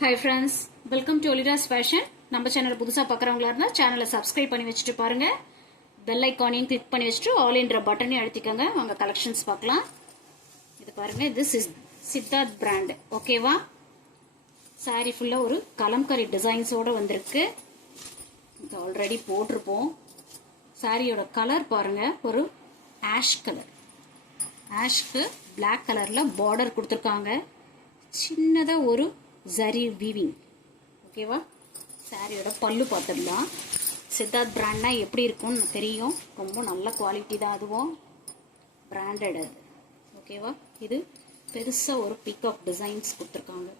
Hi friends, welcome to Olira's Fashion. நம்ம சேனலை புதுசா பார்க்கறவங்களா இருந்தா சேனலை சப்ஸ்கிரைப் பண்ணி வச்சுட்டு பாருங்க. பெல் ஐகானையும் கிளிக் பண்ணி வச்சுட்டு ஆல் என்ற பட்டனையும் அழுத்திக்கங்க. வாங்க கலெக்ஷன்ஸ் பார்க்கலாம். இது பாருங்க, இது சித்தார்த் பிராண்ட். ஓகேவா? சாரி ஃபுல்லா ஒரு கலம்கரி டிசைன்ஸோட வந்திருக்கு. இது ஆல்ரெடி போட்டிருப்போம். சாரியோட கலர் பாருங்க, ஒரு ஆஷ் கலர். ஆஷ்க்கு பிளாக் கலர்ல பார்டர் கொடுத்துருக்காங்க. சின்னதா ஒரு ஜரி வீவிங். ஓகேவா? சாரியோட பல்லு பார்த்துடலாம். சித்தார்த் பிராண்ட்னா எப்படி இருக்கும்னு தெரியும். ரொம்ப நல்ல குவாலிட்டி தான், அதுவும் பிராண்டட் அது. ஓகேவா? இது பெருசாக ஒரு பீகாக் டிசைன்ஸ் கொடுத்துருக்காங்க.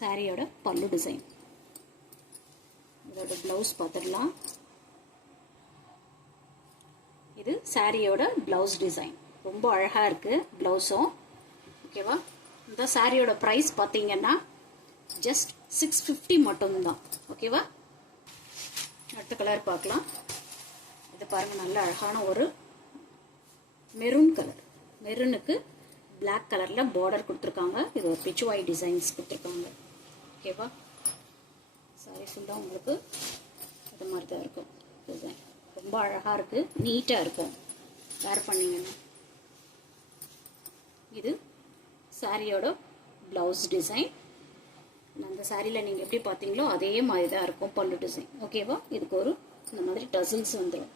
சாரியோட பல்லு டிசைன். இதோட பிளவுஸ் பார்த்துடலாம். இது சாரியோட பிளவுஸ் டிசைன். ரொம்ப அழகா இருக்கு பிளவுஸும். ஓகேவா? இந்த சாரியோட பிரைஸ் பார்த்தீங்கன்னா ஜஸ்ட் 650 மட்டும்தான். ஓகேவா? அடுத்த கலர் பார்க்கலாம். இது பாருங்க, நல்ல அழகான ஒரு மெரூன் கலர். மெரூனுக்கு பிளாக் கலர்ல பார்டர் கொடுத்துருக்காங்க. இது ஒரு பிச்சுவாய் டிசைன்ஸ் கொடுத்துருக்காங்க. ஓகேவா? சாரி ஃபுல்லாக உங்களுக்கு இது மாதிரி தான் இருக்கும் டிசைன். ரொம்ப அழகா இருக்கு, நீட்டா இருக்கும் வேர் பண்ணீங்கன்னா. இது சாரியோட பிளவுஸ் டிசைன். அந்த சாரியில் நீங்கள் எப்படி பார்த்தீங்களோ அதே மாதிரி தான் இருக்கும் பல்லு டிசைன். ஓகேவா? இதுக்கு ஒரு இந்த மாதிரி டசல்ஸ் வந்துடும்.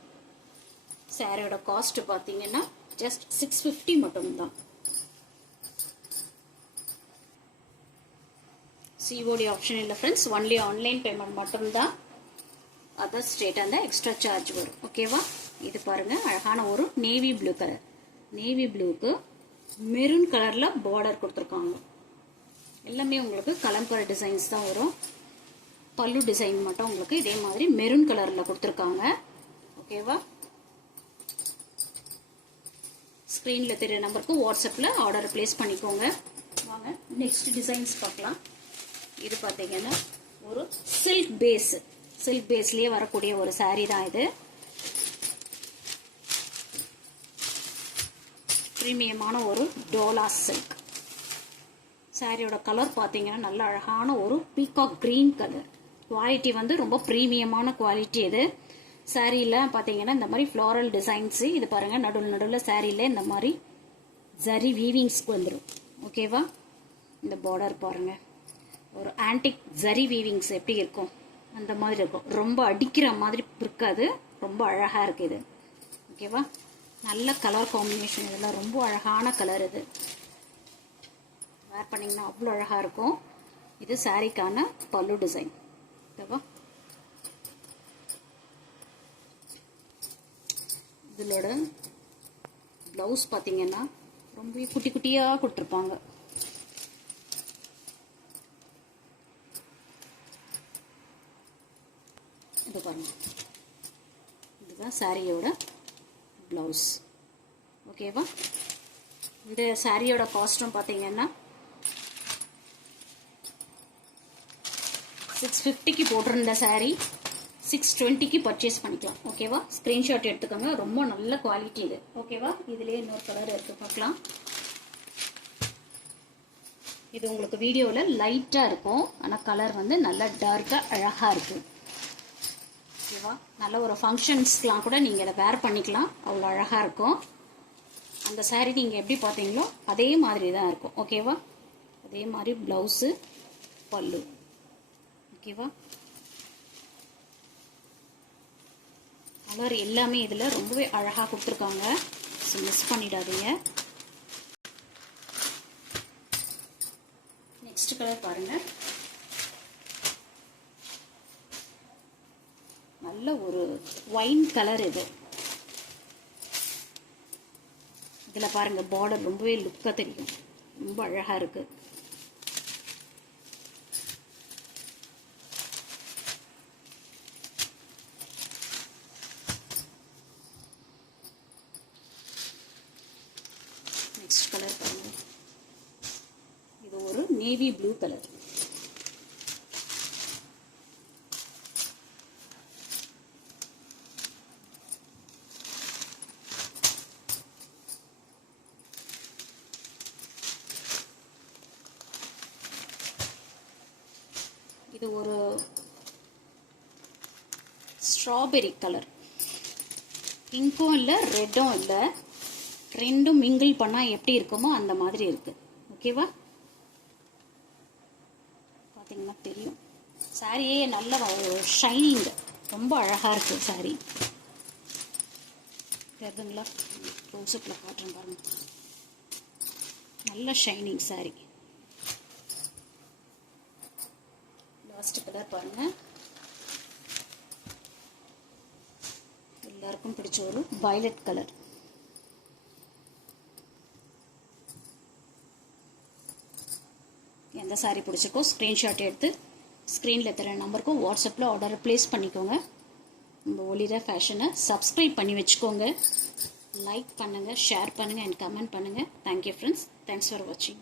சாரியோட காஸ்ட் பார்த்தீங்கன்னா ஜஸ்ட் 650 மட்டும்தான். சிஓடி ஆப்ஷன் இல்லை ஃப்ரெண்ட்ஸ், ஒன்லி ஆன்லைன் பேமெண்ட் மட்டும்தான். அதர் ஸ்டேட் அந்த எக்ஸ்ட்ரா சார்ஜ் வரும். ஓகேவா? இது பாருங்க, அழகான ஒரு நேவி ப்ளூ கலர். நேவி ப்ளூக்கு மெரூன் கலர்ல பார்டர் கொடுத்துருக்காங்க. எல்லாமே உங்களுக்கு கலம்கரி டிசைன்ஸ் தான் வரும். பல்லு டிசைன் மட்டும் உங்களுக்கு இதே மாதிரி மெரூன் கலர்ல கொடுத்துருக்காங்க. ஓகேவா? ஸ்கிரீன்ல தெரிய நம்பருக்கு வாட்ஸ்அப்ல ஆர்டர் பிளேஸ் பண்ணிக்கோங்க. வாங்க நெக்ஸ்ட் டிசைன்ஸ் பார்க்கலாம். இது பார்த்தீங்கன்னா ஒரு சில்க் பேஸ். சில்க் பேஸ்லயே வரக்கூடிய ஒரு சாரீ தான் இது. பிரீமியமான ஒரு டோலா சில்க். சாரியோட கலர் பார்த்தீங்கன்னா நல்ல அழகான ஒரு பீகாக் கிரீன் கலர். குவாலிட்டி வந்து ரொம்ப ப்ரீமியமான குவாலிட்டி இது. சாரியில் பார்த்தீங்கன்னா இந்த மாதிரி ஃப்ளாரல் டிசைன்ஸ். இது பாருங்க, நடுவில் சாரியில் இந்த மாதிரி ஜரி வீவிங்ஸ்க்கு வந்துடும். ஓகேவா? இந்த பார்டர் பாருங்க, ஒரு ஆன்டிக் ஜரி வீவிங்ஸ் எப்படி இருக்கும் அந்த மாதிரி இருக்கும். ரொம்ப அடிக்கிற மாதிரி இருக்காது, ரொம்ப அழகாக இருக்கு இது. ஓகேவா? நல்ல கலர் காம்பினேஷன். இதெல்லாம் ரொம்ப அழகான கலர். இது வேர் பண்ணிங்கன்னா அவ்வளோ அழகாக இருக்கும். இது சாரிக்கான பல்லு டிசைன். ஓகேவா? இதோட ப்ளவுஸ் பார்த்தீங்கன்னா ரொம்ப குட்டி குட்டியாக கொடுத்துருப்பாங்க. இது பாருங்க, இதுதான் சாரியோட ப்ளவுஸ். ஓகேவா? இந்த சாரியோட காஸ்ட்டும் பார்த்தீங்கன்னா 650க்கு போட்டிருந்த சாரி 620க்கு பர்ச்சேஸ் பண்ணிக்கலாம். ஓகேவா? ஸ்க்ரீன்ஷாட் எடுத்துக்கோங்க. ரொம்ப நல்ல குவாலிட்டி இது. ஓகேவா? இதுலேயே இன்னொரு கலர் எடுத்து பார்க்கலாம். இது உங்களுக்கு வீடியோவில் லைட்டாக இருக்கும், ஆனால் கலர் வந்து நல்லா டார்க்காக அழகாக இருக்கு. ஓகேவா? நல்ல ஒரு ஃபங்க்ஷன்ஸ்க்கெலாம் கூட நீங்கள் இதை வேர் பண்ணிக்கலாம், அவ்வளோ அழகாக இருக்கும். அந்த சாரீ நீங்கள் எப்படி பார்த்தீங்களோ அதே மாதிரி தான் இருக்கும். ஓகேவா? அதே மாதிரி ப்ளவுஸு, பல்லு. ஓகேவா? கலர் எல்லாமே இதில் ரொம்பவே அழகாக கொடுத்துருக்காங்க. ஸோ மிஸ் பண்ணிடாதீங்க. நெக்ஸ்ட் கலர் பாருங்க, நல்ல ஒரு ஒயின் கலர் இது. இதில் பாருங்க, பார்டர் ரொம்பவே லுக்காக தெரியும், ரொம்ப அழகாக இருக்கு. நெக்ஸ்ட் கலர் பாருங்க, இது ஒரு நேவி ப்ளூ கலர். இது ஒரு ஸ்ட்ராபெரி கலர். பிங்க்கும் இல்லை ரெட்டும் இல்லை, ரெண்டும் மிங்கிள் பண்ணால் எப்படி இருக்குமோ அந்த மாதிரி இருக்குது. ஓகேவா? பார்த்தீங்கன்னா தெரியும். சாரியே நல்ல ஷைனிங், ரொம்ப அழகாக இருக்குது சாரி. தெரியுதுங்களா? க்ளோஸ்அப்பில் காட்டுறேன் பாருங்க. நல்ல ஷைனிங் சாரி. லாஸ்ட் கலர் பாருங்க, எல்லாருக்கும் பிடிச்ச ஒரு வயலட் கலர். எந்த சாரி பிடிச்சிருக்கோ ஸ்க்ரீன்ஷாட் எடுத்து ஸ்க்ரீனில் தர நம்பருக்கு வாட்ஸ்அப்பில் ஆர்டரை ப்ளேஸ் பண்ணிக்கோங்க. நம்ம ஒளிரா ஃபேஷனை சப்ஸ்கிரைப் பண்ணி வச்சுக்கோங்க. லைக் பண்ணுங்கள், ஷேர் பண்ணுங்கள் அண்ட் கமெண்ட் பண்ணுங்கள். Thank you friends. தேங்க்ஸ் ஃபார் வாட்சிங்.